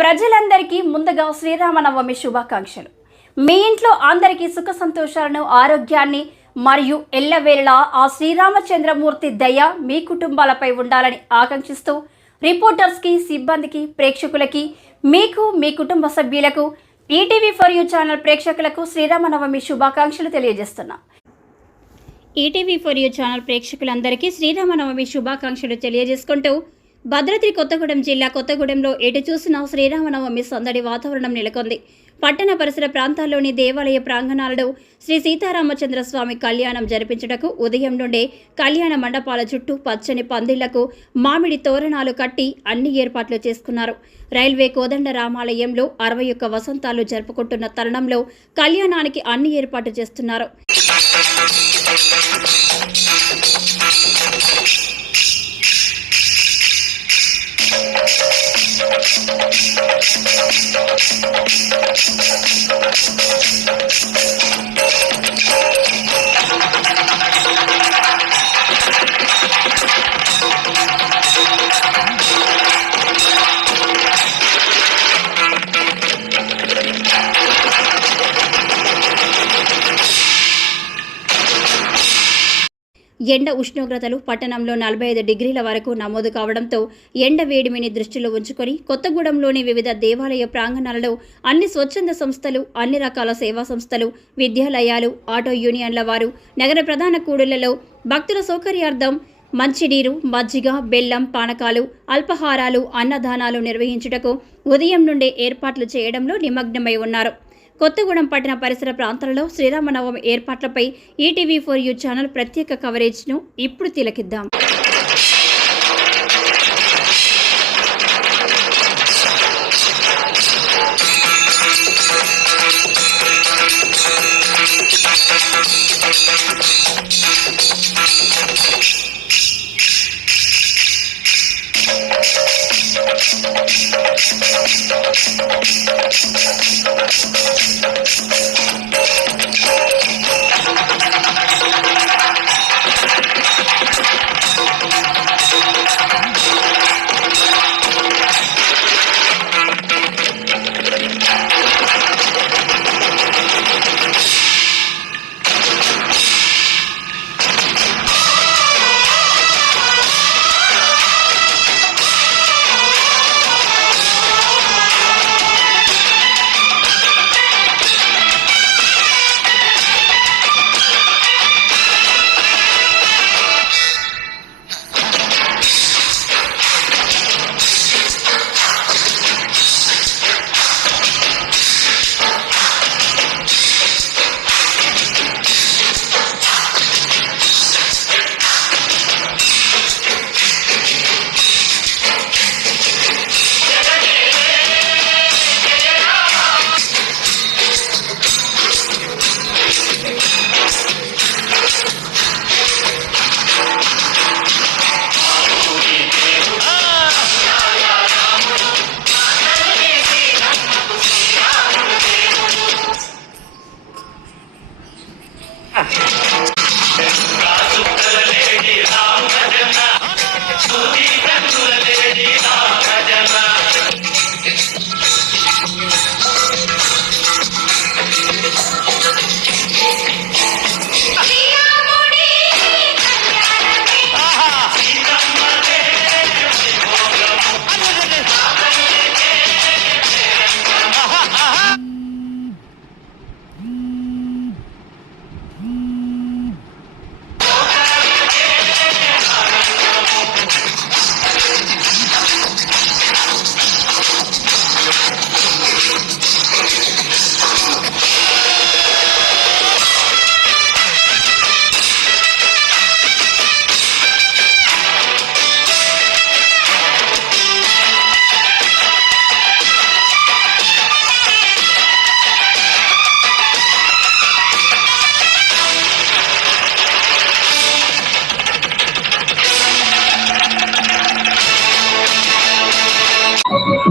ప్రజలందరికీ ముందుగా శ్రీరామనవమి శుభాకాంక్షలు. మీ ఇంట్లో అందరికీ సుఖ సంతోషాలను, ఆరోగ్యాన్ని మరియు ఎల్లవేళలా ఆ శ్రీరామచంద్రమూర్తి దయ మీ కుటుంబాలపై ఉండాలని ఆకాంక్షిస్తూ రిపోర్టర్స్కి, సిబ్బందికి, ప్రేక్షకులకి, మీకు, మీ కుటుంబ సభ్యులకు, ఈటీవీ ఫర్ యూ ఛానల్ ప్రేక్షకులకు శ్రీరామనవమి శుభాకాంక్షలు తెలియజేస్తున్నాం. ఈటీవీ ఫర్ యూ ఛానల్ ప్రేక్షకులందరికీ శ్రీరామనవమి శుభాకాంక్షలు తెలియజేసుకుంటూ భద్రాద్రి కొత్తగూడెం జిల్లా కొత్తగూడెంలో ఎటు చూసినా శ్రీరామనవమి సందడి వాతావరణం నెలకొంది. పట్టణ పరిసర ప్రాంతాల్లోని దేవాలయ ప్రాంగణాలలో శ్రీ సీతారామచంద్ర స్వామి కళ్యాణం జరిపించుటకు ఉదయం నుండే కళ్యాణ మండపాల చుట్టూ పచ్చని పందిళ్లకు మామిడి తోరణాలు కట్టి అన్ని ఏర్పాట్లు చేసుకున్నారు. రైల్వే కోదండ రామాలయంలో 61 వసంతాలు జరుపుకుంటున్న తరుణంలో కళ్యాణానికి అన్ని ఏర్పాటు చేస్తున్నారు. ఎండ ఉష్ణోగ్రతలు పట్టణంలో 45 డిగ్రీల వరకు నమోదు కావడంతో ఎండ వేడిమిని దృష్టిలో ఉంచుకొని కొత్తగూడెంలోని వివిధ దేవాలయ ప్రాంగణాలలో అన్ని స్వచ్ఛంద సంస్థలు, అన్ని రకాల సేవా సంస్థలు, విద్యాలయాలు, ఆటో యూనియన్ల వారు నగర ప్రధాన కూడళ్లలో భక్తుల సౌకర్యార్థం మంచినీరు, మజ్జిగ, బెల్లం, పానకాలు, అల్పాహారాలు, అన్నదానాలు నిర్వహించుటకు ఉదయం నుండే ఏర్పాట్లు చేయడంలో నిమగ్నమై ఉన్నారు. కొత్తగూడెం పట్టణ పరిసర ప్రాంతాలలో శ్రీరామనవమి ఏర్పాట్లపై ఈటీవీ ఫర్ యూ ఛానల్ ప్రత్యేక కవరేజ్ను ఇప్పుడు తిలకిద్దాం.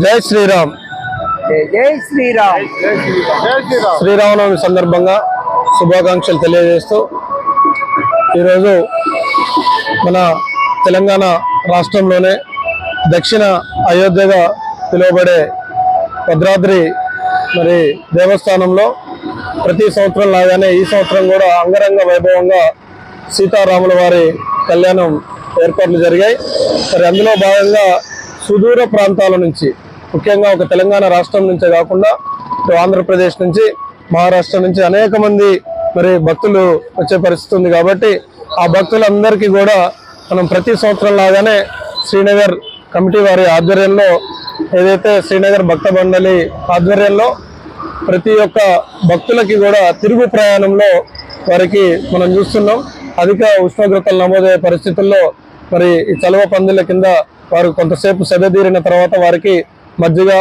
జై శ్రీరామ్. జై శ్రీరామ్. శ్రీరామనవమి సందర్భంగా శుభాకాంక్షలు తెలియజేస్తూ ఈరోజు మన తెలంగాణ రాష్ట్రంలోనే దక్షిణ అయోధ్యగా పిలువబడే భద్రాద్రి మరి దేవస్థానంలో ప్రతి సంవత్సరం లాగానే ఈ సంవత్సరం కూడా అంగరంగ వైభవంగా సీతారాముల వారి కళ్యాణం ఏర్పాట్లు జరిగాయి. మరి అందులో భాగంగా సుదూర ప్రాంతాల నుంచి, ముఖ్యంగా ఒక తెలంగాణ రాష్ట్రం నుంచే కాకుండా ఇటు ఆంధ్రప్రదేశ్ నుంచి, మహారాష్ట్ర నుంచి అనేక మంది మరి భక్తులు వచ్చే పరిస్థితి ఉంది. కాబట్టి ఆ భక్తులందరికీ కూడా మనం ప్రతి సంవత్సరం లాగానే శ్రీనగర్ కమిటీ వారి ఆధ్వర్యంలో, ఏదైతే శ్రీనగర్ భక్త మండలి ఆధ్వర్యంలో ప్రతి ఒక్క భక్తులకి కూడా తిరుగు ప్రయాణంలో వారికి మనం చూస్తున్నాం. అధిక ఉష్ణోగ్రతలు నమోదయ్యే పరిస్థితుల్లో మరి ఈ చలువ పందిళ్ళ కింద వారు కొంతసేపు సెదతీరిన తర్వాత వారికి మజ్జిగ,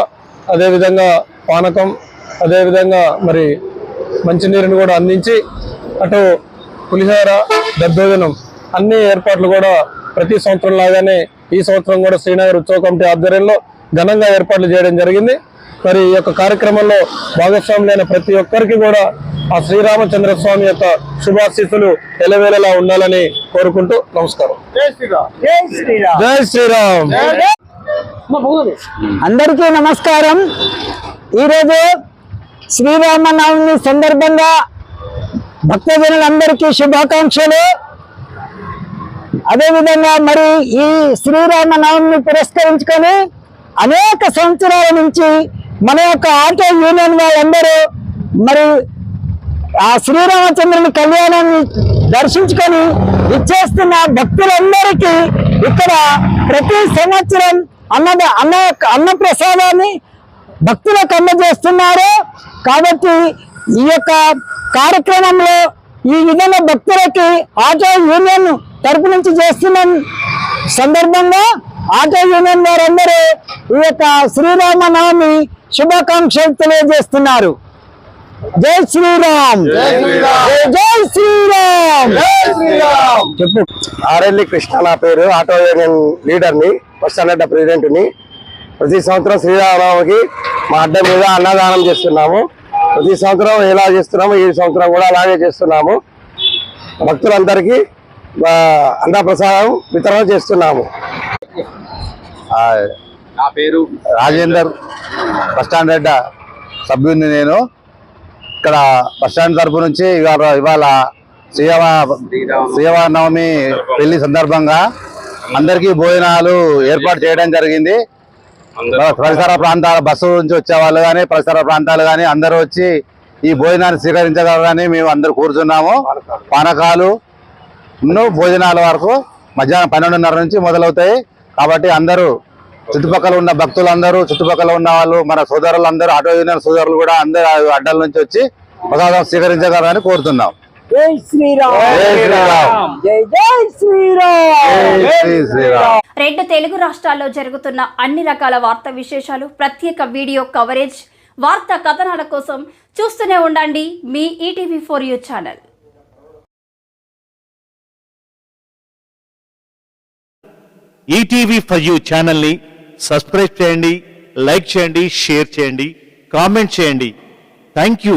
అదేవిధంగా పానకం, అదేవిధంగా మరి మంచినీరుని కూడా అందించి అటు పులిహోర, దద్దోజనం అన్ని ఏర్పాట్లు కూడా ప్రతి సంవత్సరం లాగానే ఈ సంవత్సరం కూడా శ్రీనగర్ ఉత్సవ కమిటీ ఆధ్వర్యంలో ఘనంగా ఏర్పాట్లు చేయడం జరిగింది. మరి ఈ యొక్క కార్యక్రమంలో భాగస్వాములైన ప్రతి ఒక్కరికి కూడా ఆ శ్రీరామచంద్ర స్వామి యొక్క శుభాశీస్సులు ఎలవేళలా ఉండాలని కోరుకుంటూ నమస్కారం. జై శ్రీరామ్. జై శ్రీరామ్. అందరికీ నమస్కారం. ఈరోజు శ్రీరామనవమి సందర్భంగా భక్తజనులందరికీ శుభాకాంక్షలు. అదేవిధంగా మరి ఈ శ్రీరామనవమిని పురస్కరించుకొని అనేక సంవత్సరాల నుంచి మన యొక్క ఆటో యూనియన్ వాళ్ళందరూ మరి ఆ శ్రీరామచంద్రుని కళ్యాణాన్ని దర్శించుకొని ఇచ్చేస్తున్న భక్తులందరికీ ఇక్కడ ప్రతి సంవత్సరం అన్న ప్రసాదాన్ని భక్తులకు అందజేస్తున్నారు. కాబట్టి ఈ యొక్క కార్యక్రమంలో ఈ విధంగా భక్తులకి ఆటో యూనియన్ తరపు నుంచి చేస్తున్న సందర్భంగా ఆటో యూనియన్ వారందరూ ఈ యొక్క శ్రీరామనవమి శుభాకాంక్షలు తెలియజేస్తున్నారు. జై శ్రీరామ్. జై శ్రీరామ్. చెప్పు. ఆరెల్లి కృష్ణ నా పేరు. ఆటో యూనియన్ లీడర్ని, ఫస్ట్ అడ్డ ప్రెసిడెంట్ని. ప్రతి సంవత్సరం శ్రీరామనవమికి మా అడ్డ మీద అన్నదానం చేస్తున్నాము. ప్రతి సంవత్సరం ఎలా చేస్తున్నాము, ఈ సంవత్సరం కూడా అలాగే చేస్తున్నాము. భక్తులందరికీ అన్నప్రసాదం వితరణ చేస్తున్నాము. నా పేరు రాజేందర్, బస్టాండ్ అడ్డ సభ్యుని నేను. ఇక్కడ బస్టాండ్ తరపు నుంచి ఇవాళ శ్రీరామనవమి పెళ్లి సందర్భంగా అందరికీ భోజనాలు ఏర్పాటు చేయడం జరిగింది. పరిసర ప్రాంతాల బస్సు నుంచి వచ్చే వాళ్ళు కానీ, పరిసర ప్రాంతాలు కానీ అందరూ వచ్చి ఈ భోజనాన్ని స్వీకరించగలరని మేము అందరూ కూర్చున్నాము. పానకాలు భోజనాల వరకు మధ్యాహ్నం 12:30 నుంచి మొదలవుతాయి. కాబట్టి అందరూ చుట్టుపక్కల ఉన్న భక్తులందరూ, చుట్టుపక్కల ఉన్న వాళ్ళు, మన సోదరులందరూ, ఆటో యూనియన్ సోదరులు కూడా అందరూ అడ్డల నుంచి వచ్చి ప్రసాదం స్వీకరించగలరని కోరుతున్నాం. జై శ్రీరామ్. జై శ్రీరామ్. జై జై శ్రీరామ్. జై శ్రీరామ్. 2 తెలుగు రాష్ట్రాల్లో జరుగుతున్న అన్ని రకాల వార్తా విశేషాలు, ప్రత్యేక వీడియో కవరేజ్, వార్తా కథనాల కోసం చూస్తూనే ఉండండి మీ ETV4U ఛానల్. ETV4U ఛానల్ని సబ్స్క్రైబ్ చేయండి, లైక్ చేయండి, షేర్ చేయండి, కామెంట్ చేయండి. Thank you.